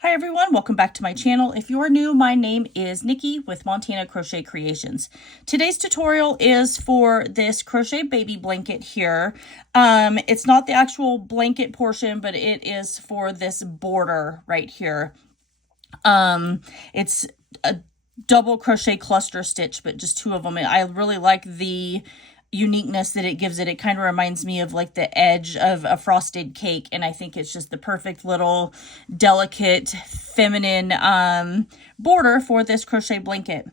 Hi everyone, welcome back to my channel. If you're new, my name is Nikki with Montana Crochet Creations. Today's tutorial is for this crochet baby blanket here. It's not the actual blanket portion, but it is for this border right here. It's a double crochet cluster stitch, but just two of them. And I really like the uniqueness that it gives it. It kind of reminds me of like the edge of a frosted cake, and I think it's just the perfect little delicate feminine border for this crochet blanket.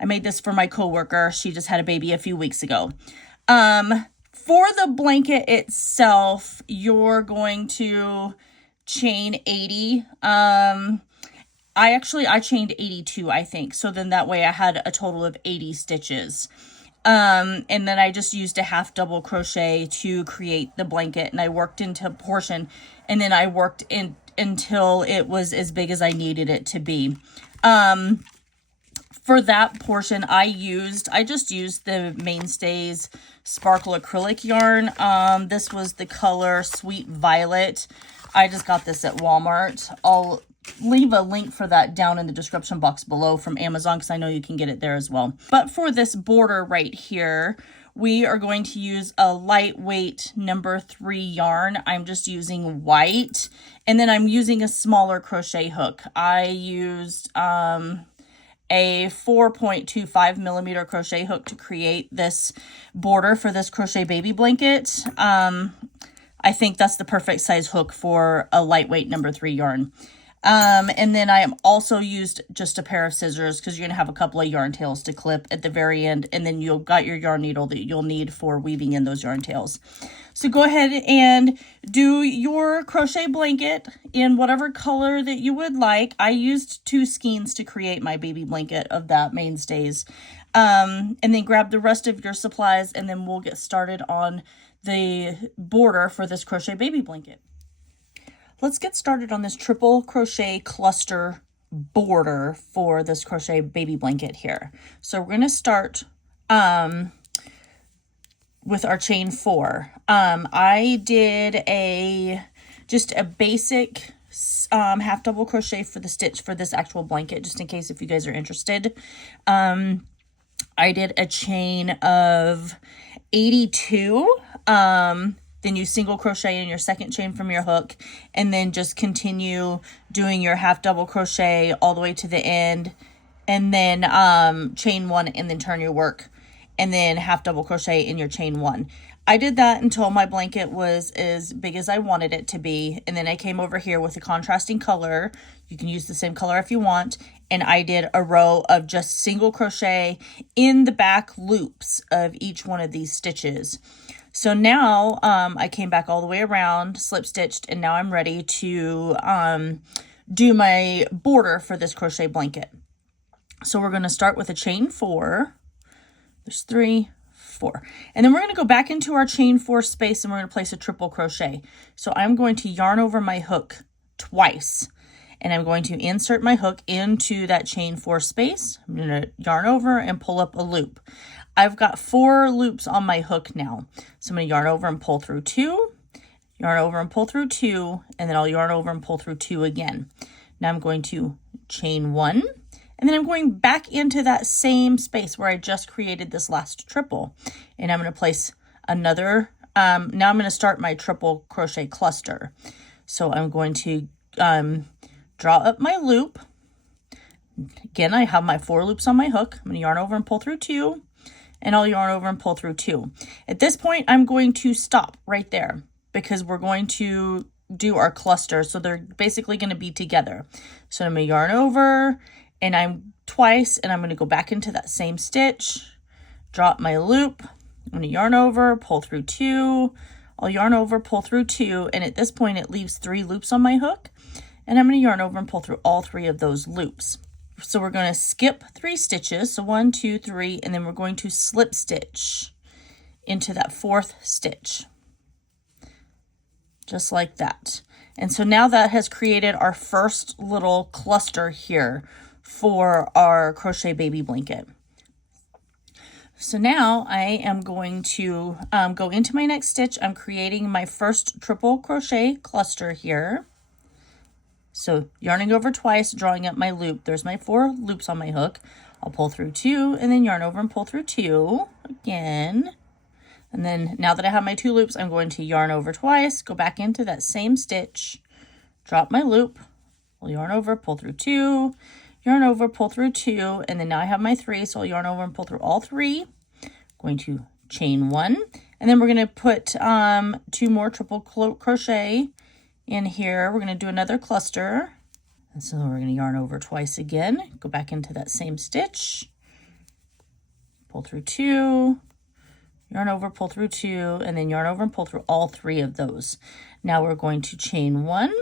I made this for my coworker. She just had a baby a few weeks ago. For the blanket itself, you're going to chain 80. I chained 82, I think. So then that way I had a total of 80 stitches. And then I just used a half double crochet to create the blanket, and I worked into a portion, and then I worked in until it was as big as I needed it to be. For that portion, I just used the Mainstays Sparkle Acrylic yarn. This was the color Sweet Violet. I just got this at Walmart. I'll leave a link for that down in the description box below from Amazon, because I know you can get it there as well. But for this border right here, we are going to use a lightweight number 3 yarn. I'm just using white, and then I'm using a smaller crochet hook. I used a 4.25 millimeter crochet hook to create this border for this crochet baby blanket. I think that's the perfect size hook for a lightweight number 3 yarn. And then I am also used just a pair of scissors, because you're going to have a couple of yarn tails to clip at the very end, and then you've got your yarn needle that you'll need for weaving in those yarn tails. So go ahead and do your crochet blanket in whatever color that you would like. I used 2 skeins to create my baby blanket of that Mainstays. And then grab the rest of your supplies, and then we'll get started on the border for this crochet baby blanket. Let's get started on this triple crochet cluster border for this crochet baby blanket here. So we're going to start with our chain 4. I did just a basic half double crochet for the stitch for this actual blanket, just in case if you guys are interested. I did a chain of 82. Then you single crochet in your second chain from your hook, and then just continue doing your half double crochet all the way to the end, and then chain 1, and then turn your work, and then half double crochet in your chain 1. I did that until my blanket was as big as I wanted it to be, and then I came over here with a contrasting color. You can use the same color if you want, and I did a row of just single crochet in the back loops of each one of these stitches. So now I came back all the way around, slip stitched, and now I'm ready to do my border for this crochet blanket. So we're going to start with a chain 4. There's 3, 4. And then we're going to go back into our chain 4 space, and we're going to place a triple crochet. So I'm going to yarn over my hook twice, and I'm going to insert my hook into that chain 4 space. I'm going to yarn over and pull up a loop. I've got 4 loops on my hook now. So I'm going to yarn over and pull through 2, yarn over and pull through 2, and then I'll yarn over and pull through 2 again. Now I'm going to chain 1, and then I'm going back into that same space where I just created this last triple. And I'm going to place another, now I'm going to start my triple crochet cluster. So I'm going to draw up my loop. Again, I have my 4 loops on my hook. I'm going to yarn over and pull through 2. And I'll yarn over and pull through 2. At this point, I'm going to stop right there, because we're going to do our cluster. So they're basically going to be together. So I'm going to yarn over, and I'm twice, and I'm going to go back into that same stitch, drop my loop. I'm going to yarn over, pull through 2. I'll yarn over, pull through 2. And at this point, it leaves 3 loops on my hook. And I'm going to yarn over and pull through all 3 of those loops. So we're going to skip 3 stitches, so 1, 2, 3, and then we're going to slip stitch into that 4th stitch, just like that. And so now that has created our first little cluster here for our crochet baby blanket. So now I am going to go into my next stitch. I'm creating my first triple crochet cluster here. So yarning over twice, drawing up my loop. There's my 4 loops on my hook. I'll pull through 2 and then yarn over and pull through 2 again. And then now that I have my 2 loops, I'm going to yarn over twice, go back into that same stitch, drop my loop, I'll yarn over, pull through 2, yarn over, pull through 2, and then now I have my 3, so I'll yarn over and pull through all 3. Going to chain 1, and then we're going to put 2 more triple crochet in here. We're going to do another cluster, and so we're going to yarn over twice again, go back into that same stitch, pull through 2, yarn over, pull through 2, and then yarn over and pull through all 3 of those. Now we're going to chain 1,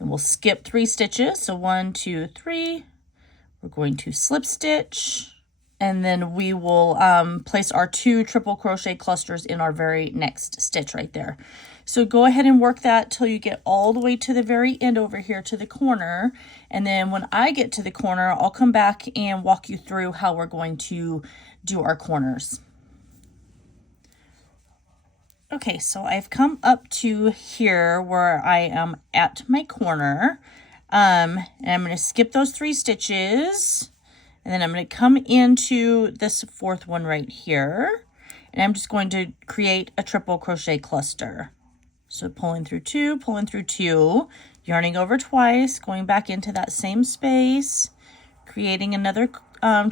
and we'll skip 3 stitches. So 1, 2, 3. We're going to slip stitch, and then we will place our 2 triple crochet clusters in our very next stitch right there. So go ahead and work that till you get all the way to the very end over here to the corner. And then when I get to the corner, I'll come back and walk you through how we're going to do our corners. Okay, so I've come up to here where I am at my corner, and I'm going to skip those 3 stitches, and then I'm going to come into this 4th one right here, and I'm just going to create a triple crochet cluster. So pulling through 2, yarning over twice, going back into that same space, creating another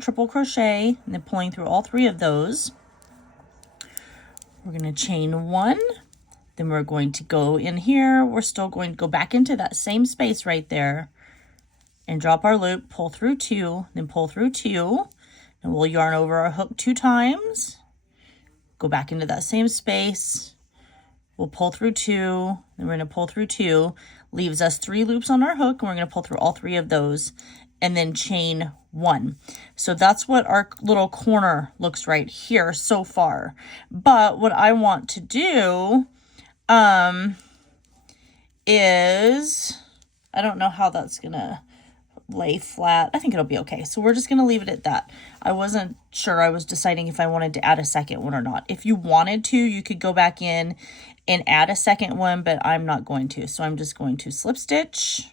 triple crochet, and then pulling through all 3 of those. We're going to chain 1, then we're going to go in here. We're still going to go back into that same space right there and drop our loop, pull through 2, then pull through 2, and we'll yarn over our hook 2 times, go back into that same space. We'll pull through 2, then we're going to pull through 2, leaves us 3 loops on our hook, and we're going to pull through all 3 of those, and then chain 1. So that's what our little corner looks right here so far. But what I want to do is, I don't know how that's gonna lay flat. I think it'll be okay. So we're just gonna leave it at that. I wasn't sure. I was deciding if I wanted to add a second one or not. If you wanted to, you could go back in and add a second one, but I'm not going to. So I'm just going to slip stitch.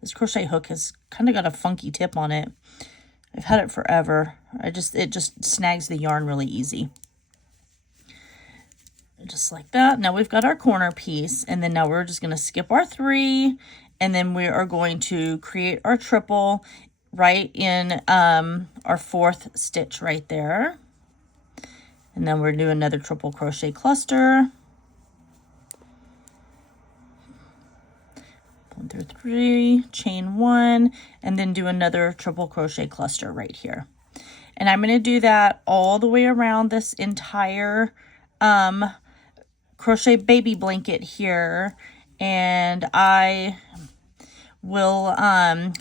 This crochet hook has kind of got a funky tip on it. I've had it forever. It just snags the yarn really easy. Just like that. Now we've got our corner piece, and then now we're just going to skip our 3, and then we are going to create our triple right in our 4th stitch right there. And then we're doing another triple crochet cluster. Pulling through 3, chain 1, and then do another triple crochet cluster right here. And I'm going to do that all the way around this entire crochet baby blanket here, and I will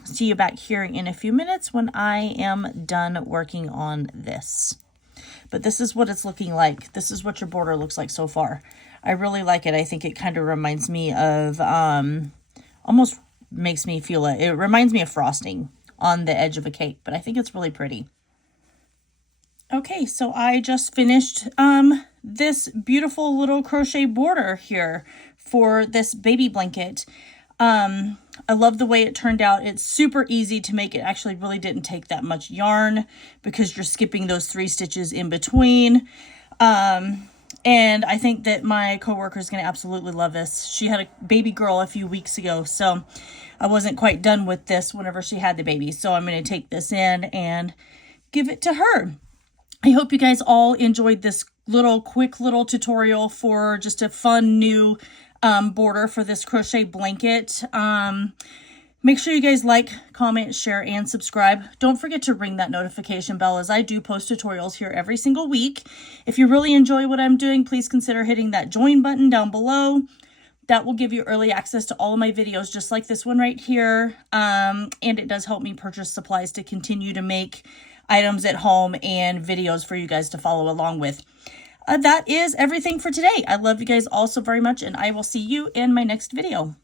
see you back here in a few minutes when I am done working on this. But this is what it's looking like. This is what your border looks like so far. I really like it. I think it kind of reminds me of almost makes me feel it reminds me of frosting on the edge of a cake, but I think it's really pretty. Okay, so I just finished this beautiful little crochet border here for this baby blanket. I love the way it turned out. It's super easy to make. It actually really didn't take that much yarn because you're skipping those 3 stitches in between. And I think that my coworker is going to absolutely love this. She had a baby girl a few weeks ago, so I wasn't quite done with this whenever she had the baby. So I'm going to take this in and give it to her. I hope you guys all enjoyed this quick little tutorial for just a fun new border for this crochet blanket. Make sure you guys like, comment, share, and subscribe. Don't forget to ring that notification bell, as I do post tutorials here every single week. If you really enjoy what I'm doing, please consider hitting that join button down below. That will give you early access to all of my videos, just like this one right here. And it does help me purchase supplies to continue to make items at home and videos for you guys to follow along with. That is everything for today. I love you guys all so very much, and I will see you in my next video.